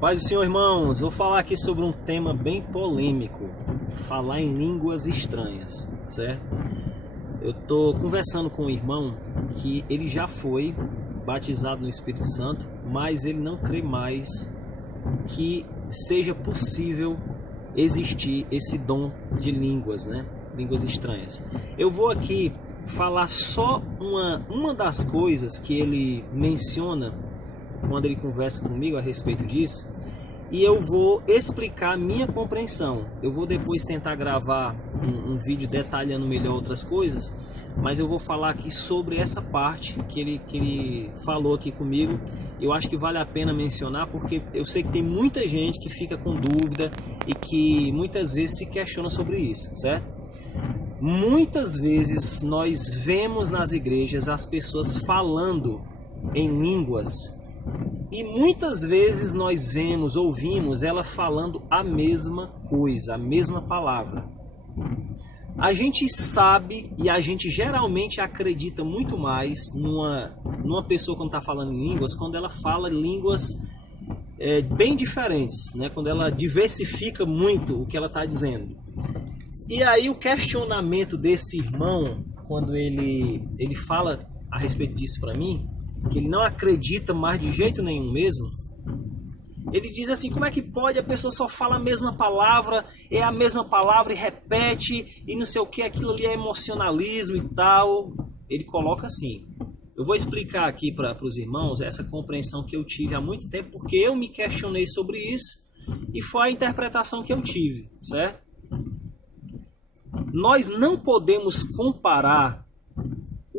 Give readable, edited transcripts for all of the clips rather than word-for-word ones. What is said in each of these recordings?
Paz do Senhor, irmãos. Vou falar aqui sobre um tema bem polêmico. Falar em línguas estranhas, certo? Eu tô conversando com um irmão que ele já foi batizado no Espírito Santo, mas ele não crê mais que seja possível existir esse dom de línguas, né? Línguas estranhas. Eu vou aqui falar só uma das coisas que ele menciona quando ele conversa comigo a respeito disso, e eu vou explicar a minha compreensão. Eu vou depois tentar gravar um vídeo detalhando melhor outras coisas, mas eu vou falar aqui sobre essa parte que ele falou aqui comigo. Eu acho que vale a pena mencionar, porque eu sei que tem muita gente que fica com dúvida e que muitas vezes se questiona sobre isso, certo? Muitas vezes nós vemos nas igrejas as pessoas falando em línguas, e muitas vezes nós ouvimos ela falando a mesma coisa, a mesma palavra. A gente sabe e a gente geralmente acredita muito mais numa pessoa quando está falando em línguas, quando ela fala línguas bem diferentes, né? Quando ela diversifica muito o que ela está dizendo. E aí o questionamento desse irmão, quando ele fala a respeito disso para mim, que ele não acredita mais de jeito nenhum mesmo, ele diz assim: como é que pode, a pessoa só fala a mesma palavra, é a mesma palavra e repete, e não sei o que, aquilo ali é emocionalismo e tal. Ele coloca assim. Eu vou explicar aqui para os irmãos essa compreensão que eu tive há muito tempo, porque eu me questionei sobre isso, e foi a interpretação que eu tive, certo? Nós não podemos comparar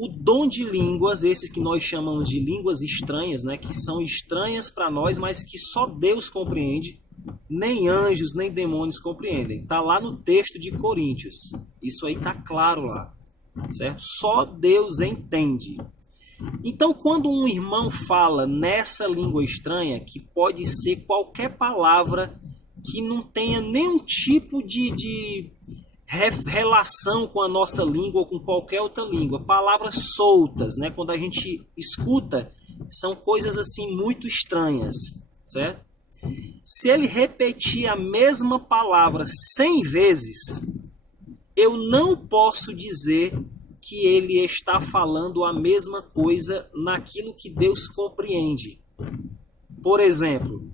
o dom de línguas, esses que nós chamamos de línguas estranhas, né, que são estranhas para nós, mas que só Deus compreende, nem anjos, nem demônios compreendem. Está lá no texto de Coríntios. Isso aí está claro lá, certo? Só Deus entende. Então, quando um irmão fala nessa língua estranha, que pode ser qualquer palavra que não tenha nenhum tipo de relação com a nossa língua ou com qualquer outra língua, palavras soltas, né? Quando a gente escuta, são coisas assim muito estranhas, certo? Se ele repetir a mesma palavra 100 vezes, eu não posso dizer que ele está falando a mesma coisa naquilo que Deus compreende. Por exemplo,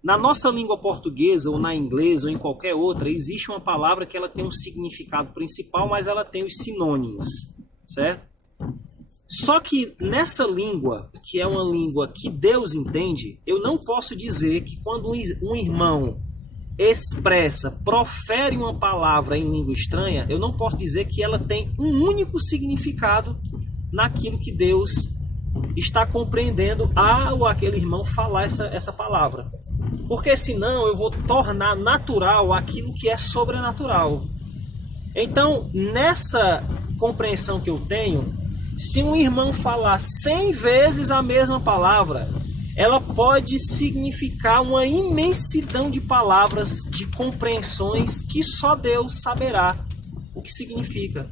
na nossa língua portuguesa, ou na inglesa, ou em qualquer outra, existe uma palavra que ela tem um significado principal, mas ela tem os sinônimos, certo? Só que nessa língua, que é uma língua que Deus entende, eu não posso dizer que quando um irmão profere uma palavra em língua estranha, eu não posso dizer que ela tem um único significado naquilo que Deus está compreendendo ao aquele irmão falar essa palavra. Porque senão eu vou tornar natural aquilo que é sobrenatural. Então, nessa compreensão que eu tenho, se um irmão falar 100 vezes a mesma palavra, ela pode significar uma imensidão de palavras, de compreensões que só Deus saberá o que significa.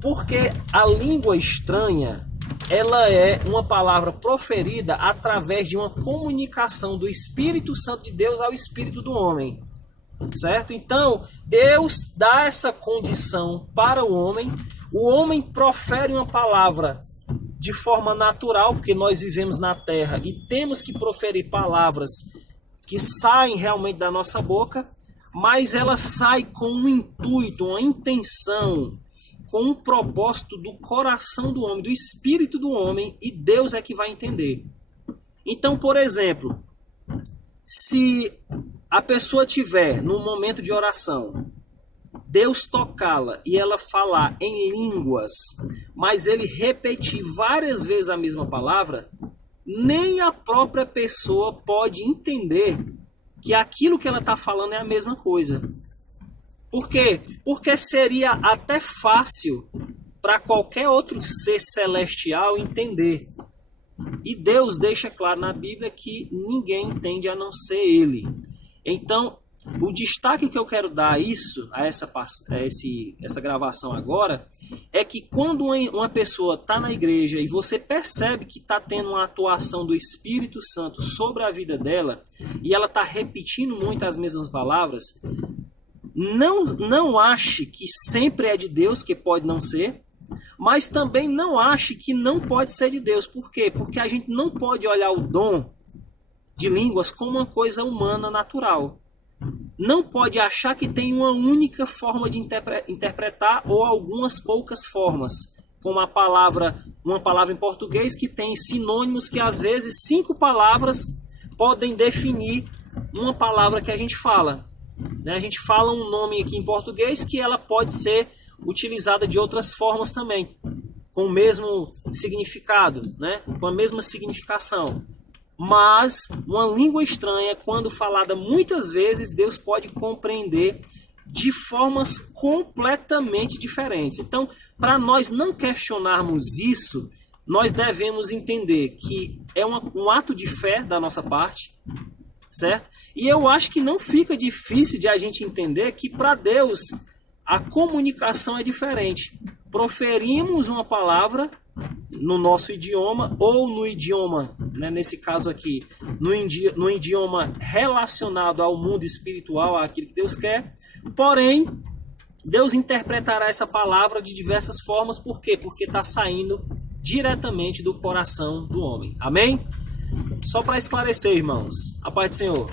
Porque a língua estranha, ela é uma palavra proferida através de uma comunicação do Espírito Santo de Deus ao Espírito do homem, certo? Então, Deus dá essa condição para o homem profere uma palavra de forma natural, porque nós vivemos na terra e temos que proferir palavras que saem realmente da nossa boca, mas ela sai com um intuito, uma intenção, com um propósito do coração do homem, do espírito do homem, e Deus é que vai entender. Então, por exemplo, se a pessoa tiver num momento de oração, Deus tocá-la e ela falar em línguas, mas ele repetir várias vezes a mesma palavra, nem a própria pessoa pode entender que aquilo que ela está falando é a mesma coisa. Por quê? Porque seria até fácil para qualquer outro ser celestial entender. E Deus deixa claro na Bíblia que ninguém entende a não ser Ele. Então, o destaque que eu quero dar a isso, a essa gravação agora, é que quando uma pessoa está na igreja e você percebe que está tendo uma atuação do Espírito Santo sobre a vida dela, e ela está repetindo muito as mesmas palavras, não ache que sempre é de Deus, que pode não ser, mas também não ache que não pode ser de Deus. Por quê? Porque a gente não pode olhar o dom de línguas como uma coisa humana natural. Não pode achar que tem uma única forma de interpretar ou algumas poucas formas, como uma palavra em português que tem sinônimos que às vezes 5 palavras podem definir uma palavra que a gente fala. A gente fala um nome aqui em português que ela pode ser utilizada de outras formas também, com o mesmo significado, né? Com a mesma significação. Mas uma língua estranha, quando falada muitas vezes, Deus pode compreender de formas completamente diferentes. Então, para nós não questionarmos isso, nós devemos entender que é um ato de fé da nossa parte, certo? E eu acho que não fica difícil de a gente entender que para Deus a comunicação é diferente. Proferimos uma palavra no nosso idioma ou no idioma, né, nesse caso aqui, no idioma relacionado ao mundo espiritual, àquilo que Deus quer. Porém, Deus interpretará essa palavra de diversas formas. Por quê? Porque está saindo diretamente do coração do homem. Amém? Só para esclarecer, irmãos. A paz do Senhor.